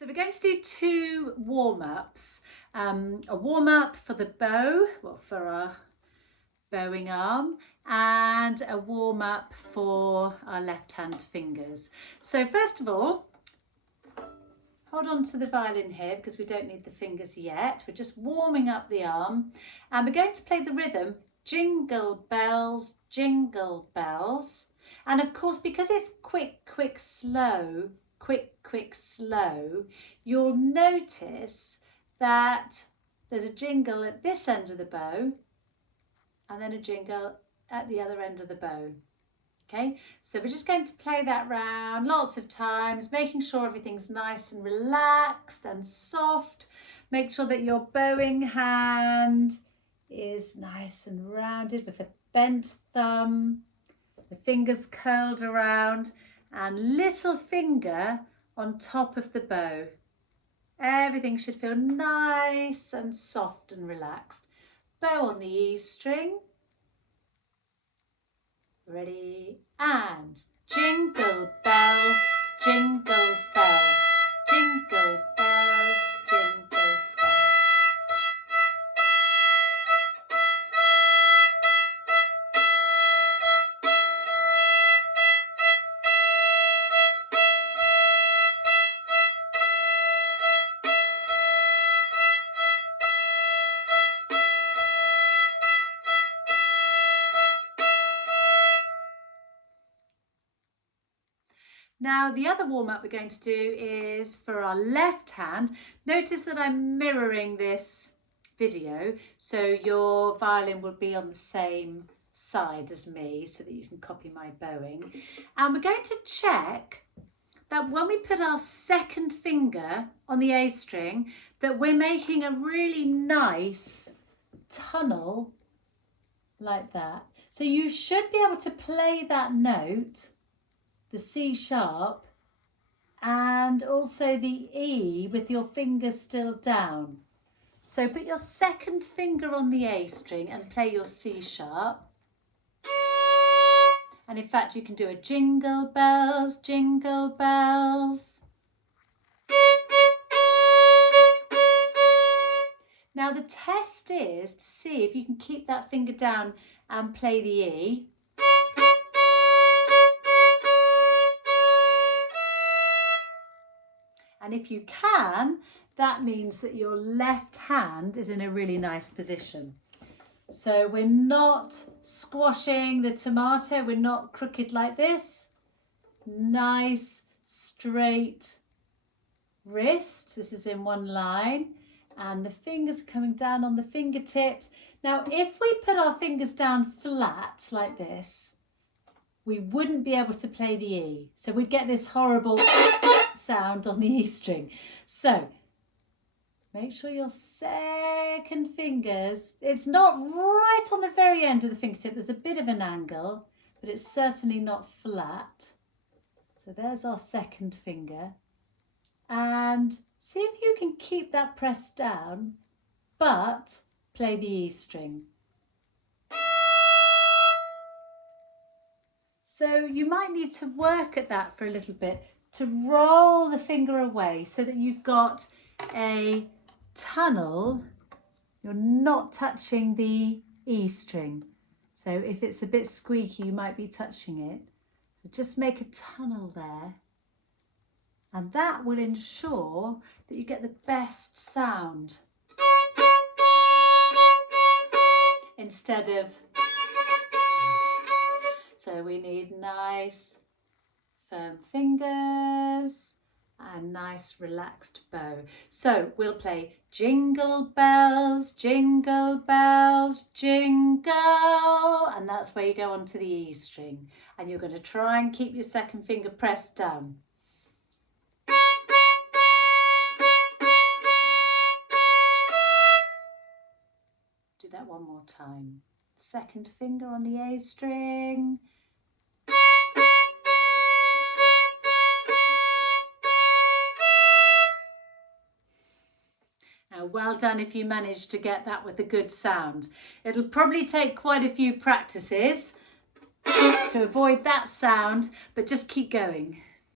So we're going to do two warm-ups. A warm-up for the bow, for our bowing arm, and a warm-up for our left-hand fingers. So first of all, hold on to the violin here because we don't need the fingers yet. We're just warming up the arm, and we're going to play the rhythm, jingle bells, jingle bells. And of course, because it's quick, quick, slow, quick, quick, slow, you'll notice that there's a jingle at this end of the bow and then a jingle at the other end of the bow. Okay, so we're just going to play that round lots of times, making sure everything's nice and relaxed and soft. Make sure that your bowing hand is nice and rounded with a bent thumb, the fingers curled around, and little finger on top of the bow. Everything should feel nice and soft and relaxed. Bow on the E string. Ready, and jingle bells, jingle bells, jingle bells, jingle bells. Now the other warm-up we're going to do is for our left hand. Notice that I'm mirroring this video, so your violin will be on the same side as me so that you can copy my bowing. And we're going to check that when we put our second finger on the A string, that we're making a really nice tunnel like that. So you should be able to play that note, the C sharp, and also the E with your fingers still down. So put your second finger on the A string and play your C sharp. And in fact, you can do a jingle bells, jingle bells. Now the test is to see if you can keep that finger down and play the E. And if you can, that means that your left hand is in a really nice position. So we're not squashing the tomato, we're not crooked like this. Nice, straight wrist. This is in one line. And the fingers are coming down on the fingertips. Now, if we put our fingers down flat like this, we wouldn't be able to play the E. So we'd get this horrible sound on the E string. So make sure your second fingers, it's not right on the very end of the fingertip, there's a bit of an angle, but it's certainly not flat. So there's our second finger. And see if you can keep that pressed down, but play the E string. So you might need to work at that for a little bit to roll the finger away so that you've got a tunnel. You're not touching the E string. So if it's a bit squeaky, you might be touching it. So just make a tunnel there. And that will ensure that you get the best sound. Instead of, so we need nice firm fingers and nice relaxed bow. So we'll play jingle bells, jingle bells, jingle, and that's where you go onto the E string. And you're going to try and keep your second finger pressed down. Do that one more time. Second finger on the A string. Now, well done if you managed to get that with a good sound. It'll probably take quite a few practices to avoid that sound, but just keep going.